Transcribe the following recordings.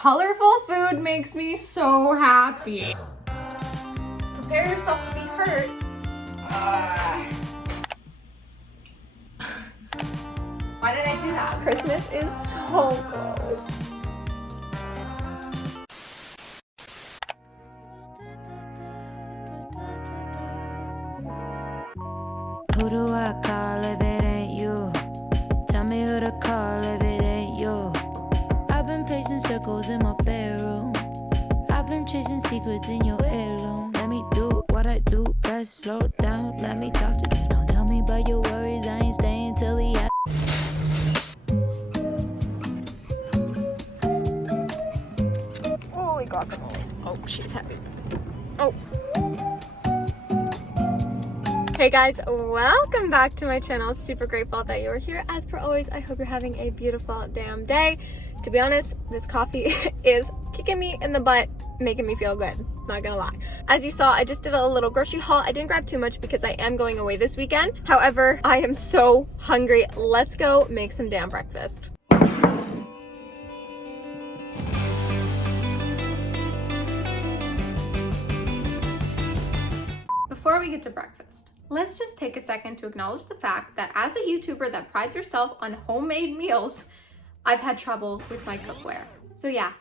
Colorful food makes me so happy. Prepare yourself to be hurt. Why did I do that? Christmas is so close. Who do I call if it ain't you? Tell me who to call if it ain't you. I've been pacing circles in my bedroom. I've been chasing secrets in your heirloom. Let me do what I do best. Slow down, let me talk to you. Don't tell me about your worries. I ain't staying till the end. Holy guacamole. Oh, she's heavy. Oh. Hey guys, welcome back to my channel. Super grateful that you're here. As per always, I hope you're having a beautiful damn day. To be honest, this coffee is kicking me in the butt, making me feel good, not gonna lie. As you saw, I just did a little grocery haul. I didn't grab too much because I am going away this weekend. However, I am so hungry. Let's go make some damn breakfast. Before we get to breakfast, let's just take a second to acknowledge the fact that as a YouTuber that prides herself on homemade meals, I've had trouble with my cookware. So yeah,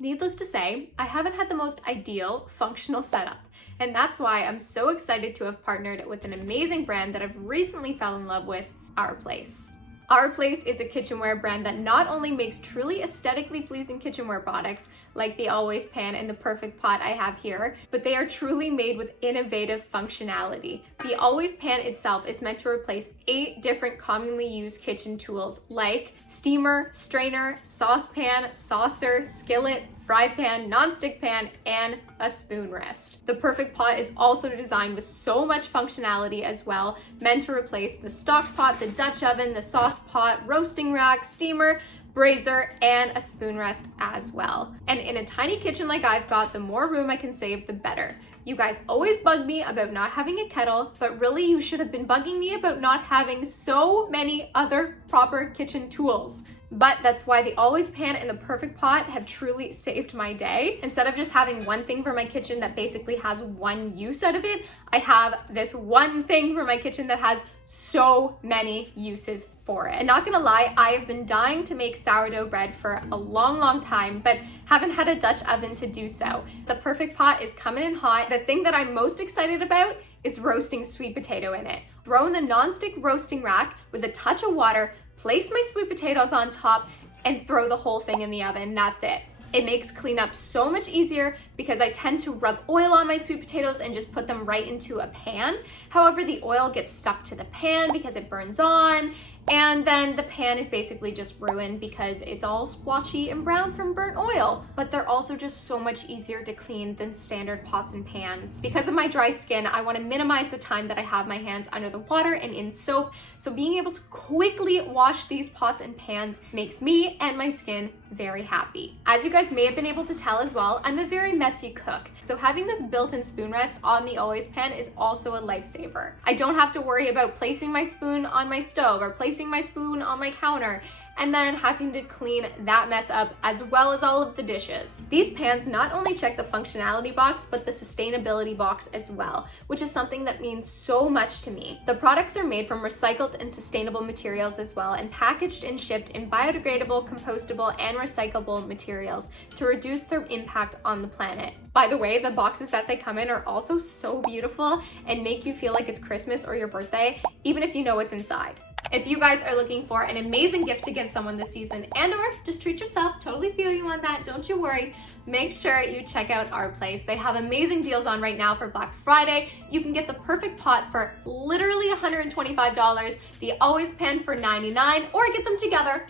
needless to say, I haven't had the most ideal functional setup. And that's why I'm so excited to have partnered with an amazing brand that I've recently fell in love with, Our Place. Our Place is a kitchenware brand that not only makes truly aesthetically pleasing kitchenware products like the Always Pan and the Perfect Pot I have here, but they are truly made with innovative functionality. The Always Pan itself is meant to replace 8 different commonly used kitchen tools like steamer, strainer, saucepan, saucer, skillet, fry pan, non-stick pan, and a spoon rest. The Perfect Pot is also designed with so much functionality as well, meant to replace the stock pot, the Dutch oven, the sauce pot, roasting rack, steamer, brazier, and a spoon rest as well. And in a tiny kitchen like I've got, the more room I can save, the better. You guys always bug me about not having a kettle, but really you should have been bugging me about not having so many other proper kitchen tools. But that's why the Always Pan and the Perfect Pot have truly saved my day. Instead of just having one thing for my kitchen that basically has one use out of it, I have this one thing for my kitchen that has so many uses for it. And not gonna lie, I have been dying to make sourdough bread for a long time, but haven't had a Dutch oven to do so. The Perfect Pot is coming in hot. The thing that I'm most excited about is roasting sweet potato in it. Throw in the non-stick roasting rack with a touch of water, place my sweet potatoes on top, and throw the whole thing in the oven. That's it. It makes cleanup so much easier because I tend to rub oil on my sweet potatoes and just put them right into a pan. However, the oil gets stuck to the pan because it burns on, and then the pan is basically just ruined because it's all splotchy and brown from burnt oil. But they're also just so much easier to clean than standard pots and pans. Because of my dry skin, I want to minimize the time that I have my hands under the water and in soap, so being able to quickly wash these pots and pans makes me and my skin very happy. As you guys may have been able to tell as well, I'm a very messy cook, so having this built-in spoon rest on the Always Pan is also a lifesaver. I don't have to worry about placing my spoon on my stove or placing my spoon on my counter and then having to clean that mess up as well as all of the dishes. These pans not only check the functionality box, but the sustainability box as well, which is something that means so much to me. The products are made from recycled and sustainable materials as well, and packaged and shipped in biodegradable, compostable, and recyclable materials to reduce their impact on the planet. By the way, the boxes that they come in are also so beautiful and make you feel like it's Christmas or your birthday, even if you know what's inside. If you guys are looking for an amazing gift to give someone this season and or just treat yourself, totally feel you on that, don't you worry, make sure you check out Our Place. They have amazing deals on right now for Black Friday. You can get the Perfect Pot for literally $125, the Always Pan for $99, or get them together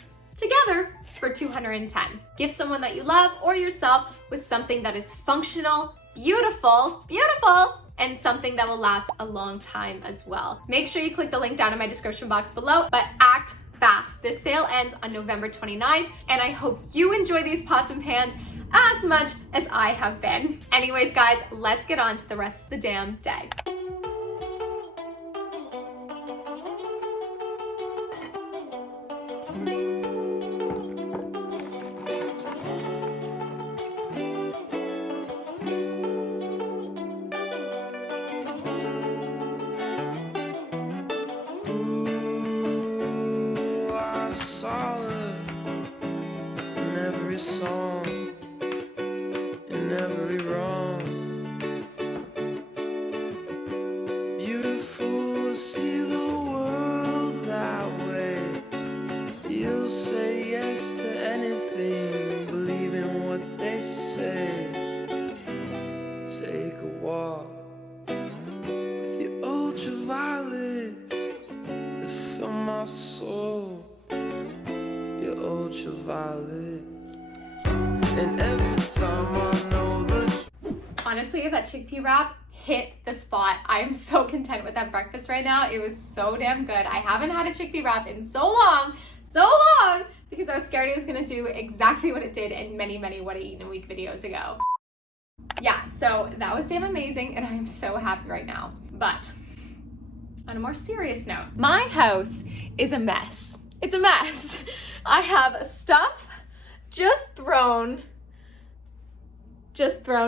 for $210. Give someone that you love or yourself with something that is functional, beautiful, and something that will last a long time as well. Make sure you click the link down in my description box below, but act fast. This sale ends on November 29th, and I hope you enjoy these pots and pans as much as I have been. Anyways, guys, let's get on to the rest of the damn day. every song, in every wrong. Beautiful to see the world that way. You'll say yes to anything, believe in what they say. Take a walk with your ultraviolets that fill my soul. Your ultraviolet. And every time I know the Honestly, that chickpea wrap hit the spot. I am so content with that breakfast right now. It was so damn good. I haven't had a chickpea wrap in so long, because I was scared it was gonna do exactly what it did in many What I Eat in a Week videos ago. Yeah, so that was damn amazing, and I am so happy right now. But on a more serious note, my house is a mess. It's a mess. I have stuff just thrown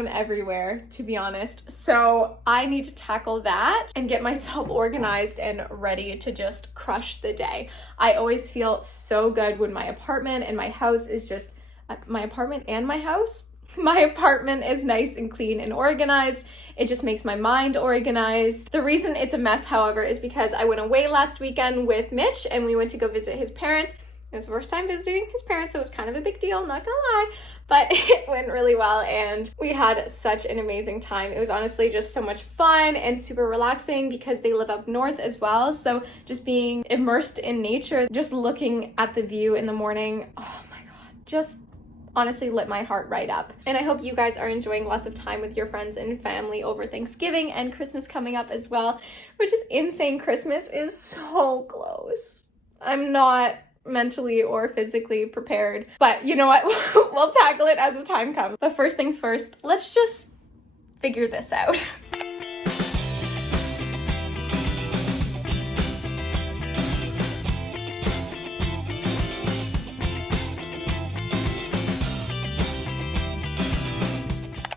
everywhere, to be honest. So I need to tackle that and get myself organized and ready to just crush the day. I always feel so good when my apartment and my house is just, my apartment and my house? My apartment is nice and clean and organized. It just makes my mind organized. The reason it's a mess, however, is because I went away last weekend with Mitch and we went to go visit his parents. It was the first time visiting his parents, so it was kind of a big deal, not gonna lie, but it went really well and we had such an amazing time. It was honestly just so much fun and super relaxing because they live up north as well. So just being immersed in nature, just looking at the view in the morning, oh my God, just honestly lit my heart right up. And I hope you guys are enjoying lots of time with your friends and family over Thanksgiving and Christmas coming up as well, which is insane. Christmas is so close. I'm not mentally or physically prepared, but you know what? We'll tackle it as the time comes. But first things first, let's just figure this out.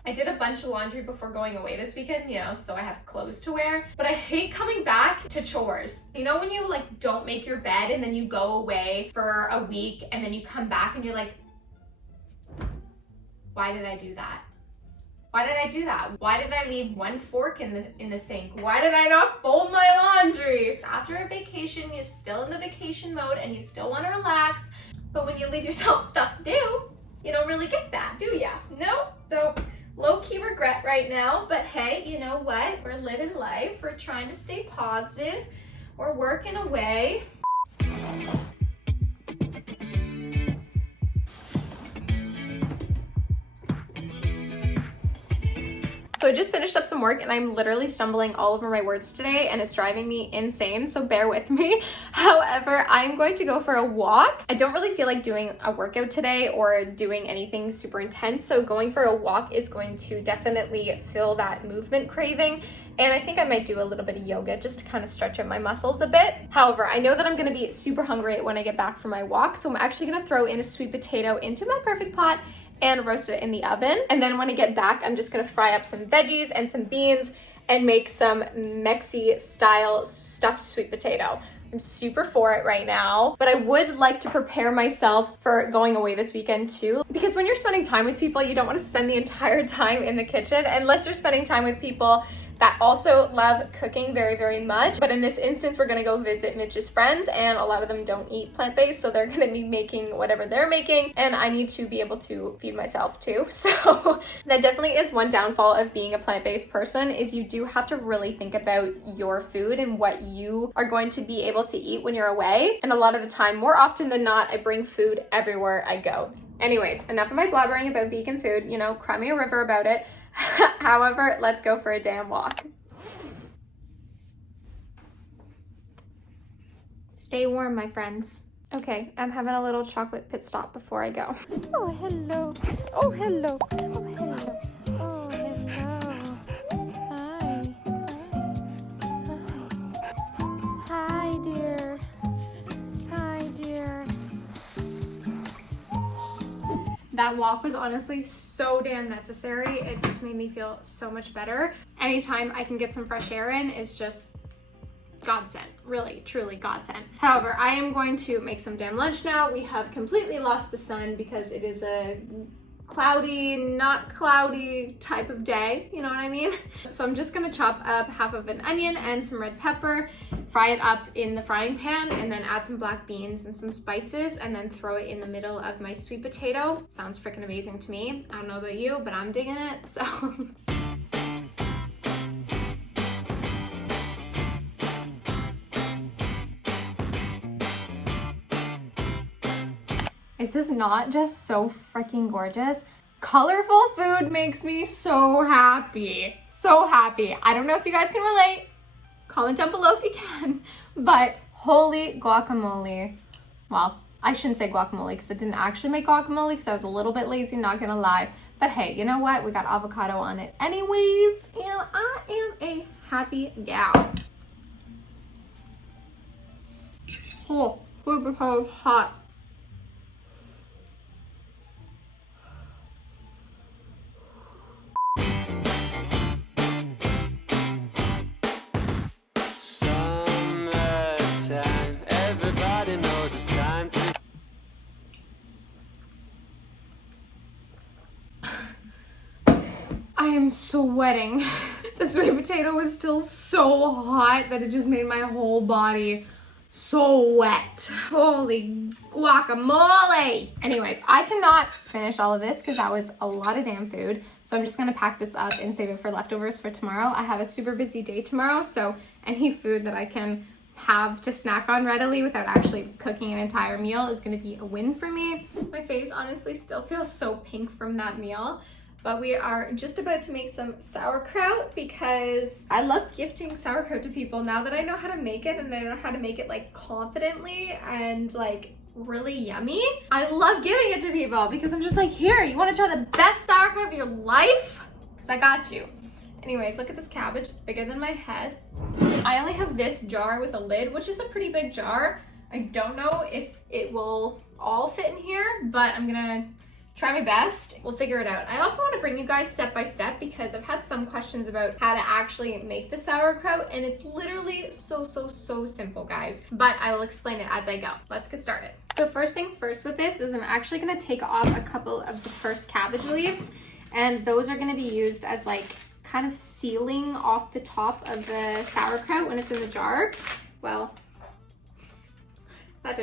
I did a bunch of laundry before going away this weekend, you know, so I have clothes to wear, but I hate coming back to chores. You know when you like don't make your bed and then you go away for a week and then you come back and you're like, why did I do that? Why did I do that? Why did I leave one fork in the sink? Why did I not fold my laundry? After a vacation, you're still in the vacation mode and you still want to relax, but when you leave yourself stuff to do, you don't really get that, do ya? No? So low-key regret right now, but hey, you know what? We're living life. We're trying to stay positive. We're working away. So I just finished up some work and I'm literally stumbling all over my words today and it's driving me insane, so bear with me. However, I'm going to go for a walk. I don't really feel like doing a workout today or doing anything super intense, so going for a walk is going to definitely fill that movement craving. And I think I might do a little bit of yoga just to kind of stretch out my muscles a bit. However, I know that I'm gonna be super hungry when I get back from my walk, so I'm actually gonna throw in a sweet potato into my perfect pot and roast it in the oven. And then when I get back, I'm just gonna fry up some veggies and some beans and make some Mexi style stuffed sweet potato. I'm super for it right now, but I would like to prepare myself for going away this weekend too, because when you're spending time with people, you don't want to spend the entire time in the kitchen unless you're spending time with people that also love cooking very, very much. But in this instance, we're gonna go visit Mitch's friends and a lot of them don't eat plant-based, so they're gonna be making whatever they're making and I need to be able to feed myself too. So that definitely is one downfall of being a plant-based person, is you do have to really think about your food and what you are going to be able to eat when you're away. And a lot of the time, more often than not, I bring food everywhere I go. Anyways, enough of my blabbering about vegan food, you know, cry me a river about it. However, let's go for a damn walk. Stay warm, my friends. Okay, I'm having a little chocolate pit stop before I go. Oh, hello. Oh, hello. Oh, hello. Oh, hello. Hi. Hi. Hi, dear. Hi, dear. That walk was honestly so damn necessary. It just made me feel so much better. Anytime I can get some fresh air in is just godsend, really, truly godsend. However, I am going to make some damn lunch now. We have completely lost the sun because it is a cloudy, not cloudy type of day, you know what I mean? So I'm just gonna chop up half of an onion and some red pepper, fry it up in the frying pan, and then add some black beans and some spices, and then throw it in the middle of my sweet potato. Sounds freaking amazing to me. I don't know about you, but I'm digging it, so. This is not just so freaking gorgeous. Colorful food makes me so happy. So happy. I don't know if you guys can relate. Comment down below if you can. But holy guacamole. Well, I shouldn't say guacamole because I didn't actually make guacamole because I was a little bit lazy, not gonna lie. But hey, you know what? We got avocado on it anyways. And I am a happy gal. Oh, super hot. I am sweating. The sweet potato was still so hot that it just made my whole body so wet. Holy guacamole! Anyways, I cannot finish all of this because that was a lot of damn food. So I'm just gonna pack this up and save it for leftovers for tomorrow. I have a super busy day tomorrow, so any food that I can have to snack on readily without actually cooking an entire meal is gonna be a win for me. My face honestly still feels so pink from that meal. But we are just about to make some sauerkraut because I love gifting sauerkraut to people now that I know how to make it, and I know how to make it like confidently and like really yummy. I love giving it to people because I'm just like, here, you want to try the best sauerkraut of your life? Because I got you. Anyways, look at this cabbage. It's bigger than my head. I only have this jar with a lid, which is a pretty big jar. I don't know if it will all fit in here, but I'm gonna try my best. We'll figure it out. I also want to bring you guys step by step because I've had some questions about how to actually make the sauerkraut, and it's literally so simple, guys. But I will explain it as I go. Let's get started. So first things first with this is I'm actually going to take off a couple of the first cabbage leaves, and those are going to be used as like kind of sealing off the top of the sauerkraut when it's in the jar. Well, that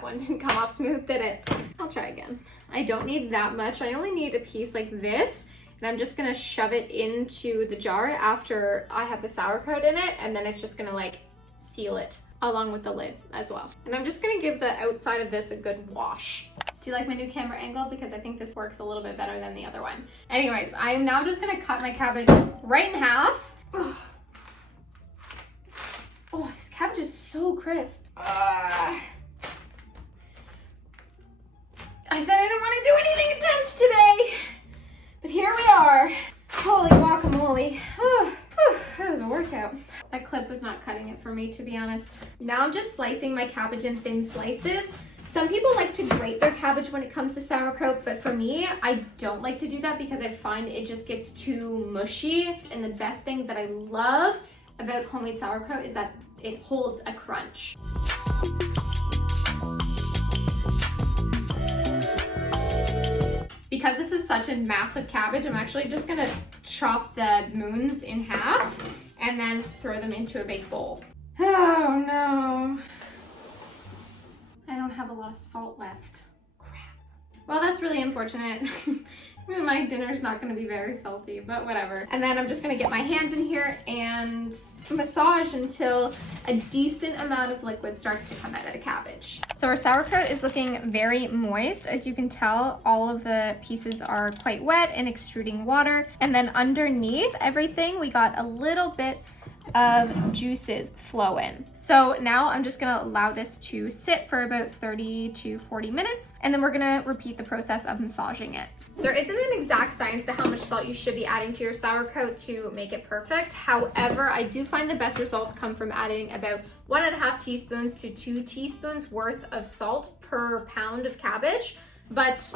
one didn't come off smooth, did it? I'll try again. I don't need that much. I only need a piece like this, and I'm just gonna shove it into the jar after I have the sauerkraut in it, and then it's just gonna like seal it along with the lid as well. And I'm just gonna give the outside of this a good wash. Do you like my new camera angle? Because I think this works a little bit better than the other one. Anyways, I am now just gonna cut my cabbage right in half. Oh, this cabbage is so crisp. I said I didn't want to do anything intense today, but here we are. Holy guacamole. That was a workout. That clip was not cutting it for me, to be honest. Now I'm just slicing my cabbage in thin slices. Some people like to grate their cabbage when it comes to sauerkraut, but for me, I don't like to do that because I find it just gets too mushy. And the best thing that I love about homemade sauerkraut is that it holds a crunch. Because this is such a massive cabbage, I'm actually just gonna chop the moons in half and then throw them into a big bowl. Oh no. I don't have a lot of salt left. Crap. Well, that's really unfortunate. My dinner's not gonna be very salty, but whatever. And then I'm just gonna get my hands in here and massage until a decent amount of liquid starts to come out of the cabbage. So our sauerkraut is looking very moist. As you can tell, all of the pieces are quite wet and extruding water. And then underneath everything, we got a little bit of juices flow in. So now I'm just gonna allow this to sit for about 30 to 40 minutes, and then we're gonna repeat the process of massaging it. There isn't an exact science to how much salt you should be adding to your sauerkraut to make it perfect. However, I do find the best results come from adding about 1.5 teaspoons to 2 teaspoons worth of salt per pound of cabbage. But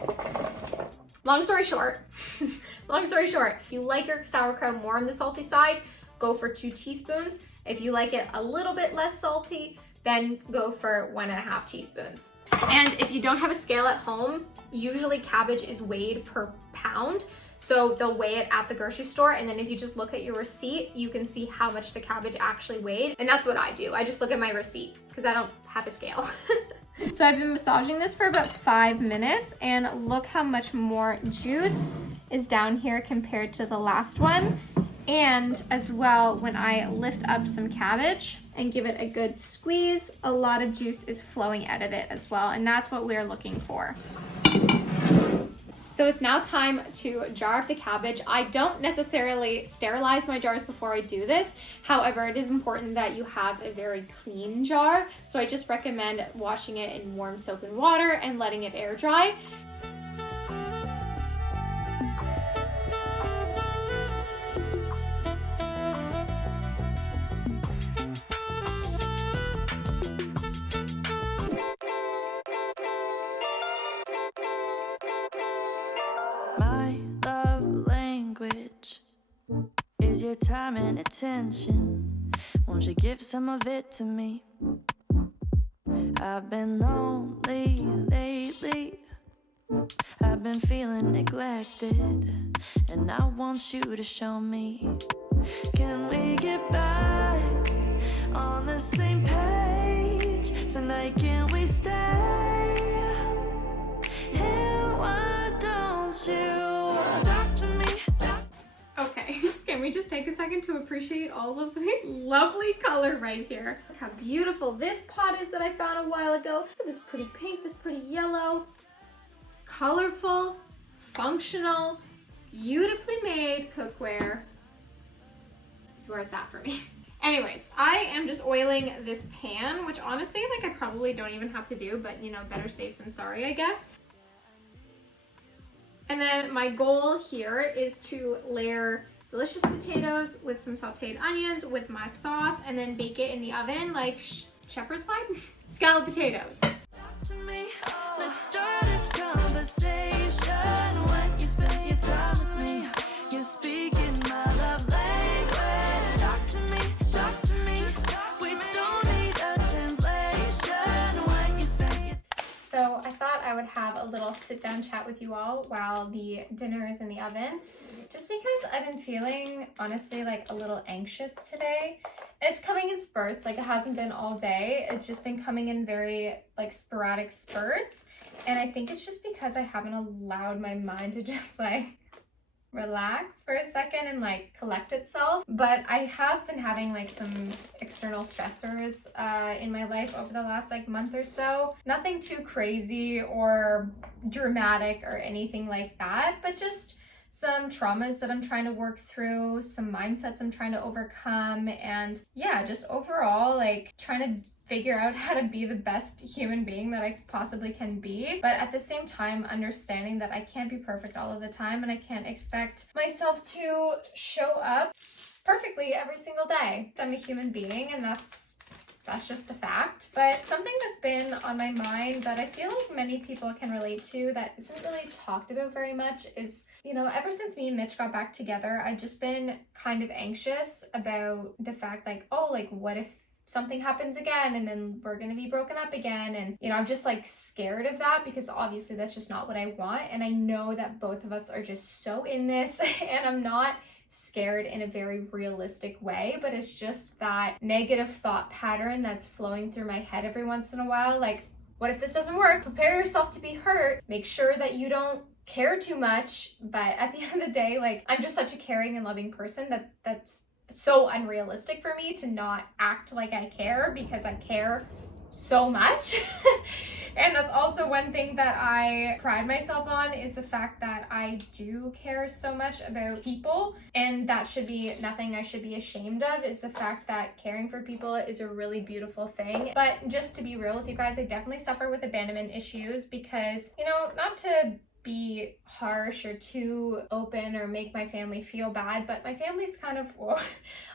long story short, if you like your sauerkraut more on the salty side, go for 2 teaspoons. If you like it a little bit less salty, then go for 1.5 teaspoons. And if you don't have a scale at home, usually cabbage is weighed per pound. So they'll weigh it at the grocery store, and then if you just look at your receipt, you can see how much the cabbage actually weighed. And that's what I do. I just look at my receipt because I don't have a scale. So I've been massaging this for about 5 minutes, and look how much more juice is down here compared to the last one. And as well, when I lift up some cabbage and give it a good squeeze, a lot of juice is flowing out of it as well, and that's what we're looking for. So it's now time to jar up the cabbage. I don't necessarily sterilize my jars before I do this. However, it is important that you have a very clean jar. So I just recommend washing it in warm soap and water and letting it air dry. My love language is your time and attention. Won't you give some of it to me? I've been lonely lately. I've been feeling neglected, and I want you to show me. Can we get back on the same page tonight? Can we stay? And why don't you talk to me? Okay, can we just take a second to appreciate all of the lovely color right here? Look how beautiful this pot is that I found a while ago. Look at this pretty pink, this pretty yellow. Colorful, functional, beautifully made cookware is where it's at for me. Anyways, I am just oiling this pan, which honestly, like I probably don't even have to do, but you know, better safe than sorry, I guess. And then my goal here is to layer delicious potatoes with some sauteed onions with my sauce and then bake it in the oven like shepherd's pie. Scallop potatoes. Talk to me. Let's start a conversation. When you spend your time with me, you're speaking my love language. Talk to me, talk to me. We don't need a translation. When you spend your So I thought I would have a little sit down chat with you all while the dinner is in the oven. Just because I've been feeling, honestly, like a little anxious today. It's coming in spurts, like it hasn't been all day. It's just been coming in very like sporadic spurts. And I think it's just because I haven't allowed my mind to just like relax for a second and like collect itself. But I have been having like some external stressors in my life over the last like month or so. Nothing too crazy or dramatic or anything like that, but just some traumas that I'm trying to work through, some mindsets I'm trying to overcome, and yeah, just overall like trying to figure out how to be the best human being that I possibly can be, but at the same time understanding that I can't be perfect all of the time and I can't expect myself to show up perfectly every single day. I'm a human being, and that's just a fact. But something that's been on my mind that I feel like many people can relate to that isn't really talked about very much is, you know, ever since me and Mitch got back together, I've just been kind of anxious about the fact like, oh, like what if something happens again and then we're gonna be broken up again? And you know, I'm just like scared of that because obviously that's just not what I want, and I know that both of us are just so in this and I'm not scared in a very realistic way, but it's just that negative thought pattern that's flowing through my head every once in a while. Like, what if this doesn't work? Prepare yourself to be hurt. Make sure that you don't care too much. But at the end of the day, like, I'm just such a caring and loving person that's so unrealistic for me to not act like I care, because I care so much. And that's also one thing that I pride myself on, is the fact that I do care so much about people, and that should be nothing I should be ashamed of, is the fact that caring for people is a really beautiful thing. But just to be real with you guys, I definitely suffer with abandonment issues because, you know, not to be harsh or too open or make my family feel bad, but my family's kind of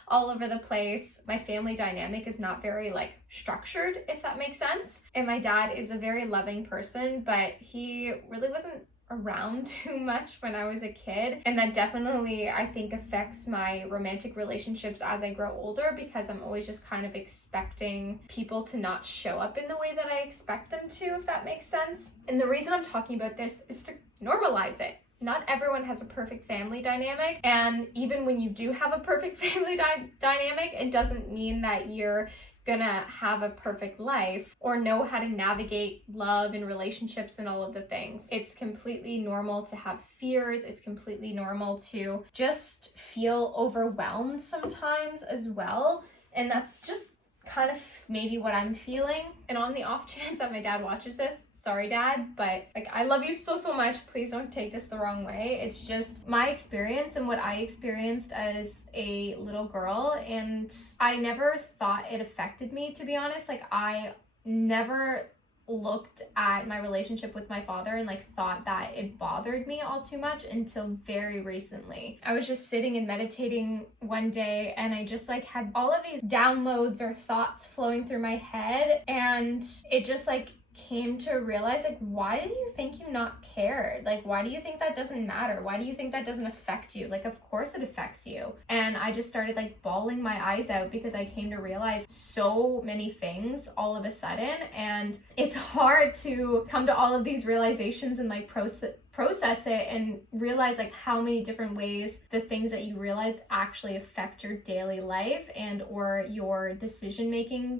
all over the place. My family dynamic is not very like structured, if that makes sense. And my dad is a very loving person, but he really wasn't around too much when I was a kid, and that definitely I think affects my romantic relationships as I grow older, because I'm always just kind of expecting people to not show up in the way that I expect them to, if that makes sense. And the reason I'm talking about this is to normalize it. Not everyone has a perfect family dynamic, and even when you do have a perfect family dynamic, it doesn't mean that you're gonna have a perfect life or know how to navigate love and relationships and all of the things. It's completely normal to have fears. It's completely normal to just feel overwhelmed sometimes as well. And that's just kind of maybe what I'm feeling. And on the off chance that my dad watches this, sorry Dad, but like I love you so much. Please don't take this the wrong way. It's just my experience and what I experienced as a little girl, and I never thought it affected me, to be honest. Like I never looked at my relationship with my father and like thought that it bothered me all too much until very recently. I was just sitting and meditating one day, and I just like had all of these downloads or thoughts flowing through my head, and it just like came to realize, like, why do you think you not cared? Like, why do you think that doesn't matter? Why do you think that doesn't affect you? Like, of course it affects you. And I just started like bawling my eyes out because I came to realize so many things all of a sudden, and it's hard to come to all of these realizations and like process it and realize like how many different ways the things that you realized actually affect your daily life and or your decision making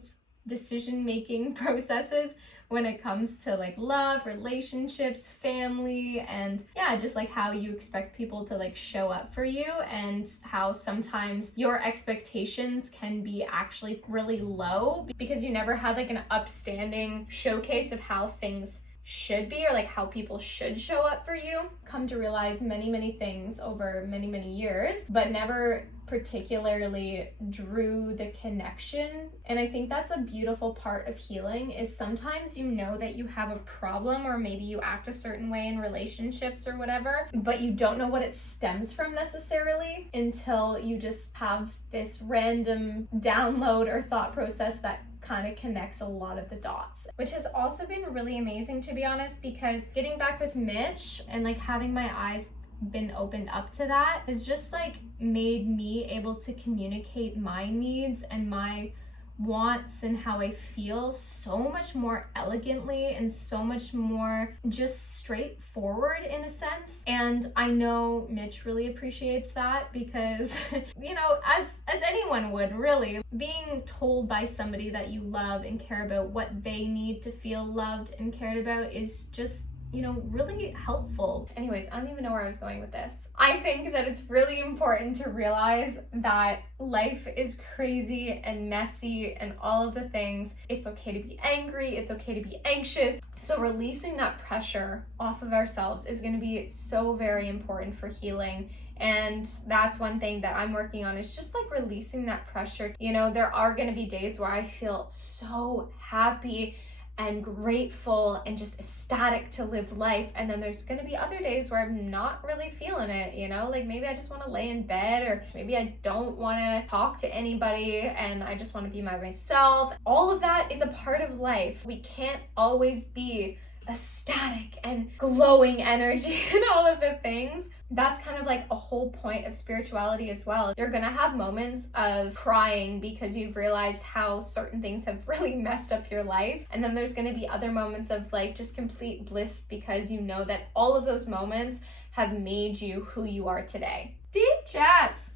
processes when it comes to like love, relationships, family, and yeah, just like how you expect people to like show up for you, and how sometimes your expectations can be actually really low because you never had like an upstanding showcase of how things should be or like how people should show up for you. Come to realize many things over many years, but never particularly drew the connection. And I think that's a beautiful part of healing, is sometimes you know that you have a problem, or maybe you act a certain way in relationships or whatever, but you don't know what it stems from necessarily until you just have this random download or thought process that kind of connects a lot of the dots, which has also been really amazing, to be honest, because getting back with Mitch and like having my eyes been opened up to that has just like made me able to communicate my needs and my wants and how I feel so much more elegantly and so much more just straightforward in a sense. And I know Mitch really appreciates that because, you know, as anyone would really, being told by somebody that you love and care about what they need to feel loved and cared about is just, you know, really helpful. Anyways, I don't even know where I was going with this. I think that it's really important to realize that life is crazy and messy and all of the things. It's okay to be angry. It's okay to be anxious. So releasing that pressure off of ourselves is going to be so very important for healing. And that's one thing that I'm working on, is just like releasing that pressure. You know, there are going to be days where I feel so happy and grateful and just ecstatic to live life, and then there's gonna be other days where I'm not really feeling it, you know, like maybe I just want to lay in bed, or maybe I don't want to talk to anybody and I just want to be by myself. All of that is a part of life. We can't always be ecstatic and glowing energy and all of the things. That's kind of like a whole point of spirituality as well. You're gonna have moments of crying because you've realized how certain things have really messed up your life. And then there's gonna be other moments of like just complete bliss because you know that all of those moments have made you who you are today. Deep chats.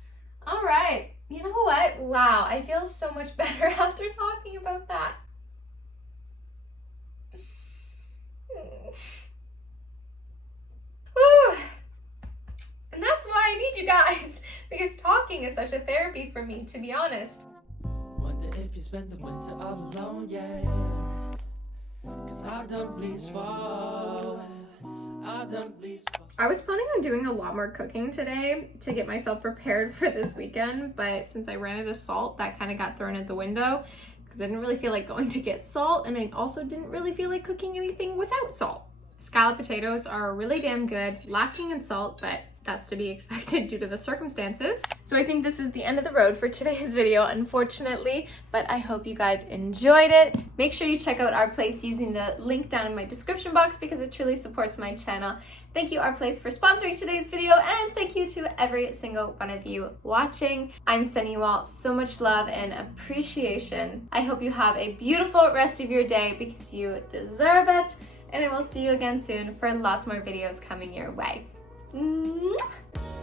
All right. You know what? Wow. I feel so much better after talking about that. Whew. And that's why I need you guys, because talking is such a therapy for me, to be honest. Wonder if you spent the winter all alone, yeah. 'Cause I don't please fall. I don't please fall. I was planning on doing a lot more cooking today to get myself prepared for this weekend, but since I ran out of salt, that kind of got thrown out the window because I didn't really feel like going to get salt, and I also didn't really feel like cooking anything without salt. Scallop potatoes are really damn good, lacking in salt, but That's to be expected due to the circumstances. So I think this is the end of the road for today's video, unfortunately, but I hope you guys enjoyed it. Make sure you check out Our Place using the link down in my description box because it truly supports my channel. Thank you, Our Place, for sponsoring today's video, and thank you to every single one of you watching. I'm sending you all so much love and appreciation. I hope you have a beautiful rest of your day because you deserve it, and I will see you again soon for lots more videos coming your way. Mwah!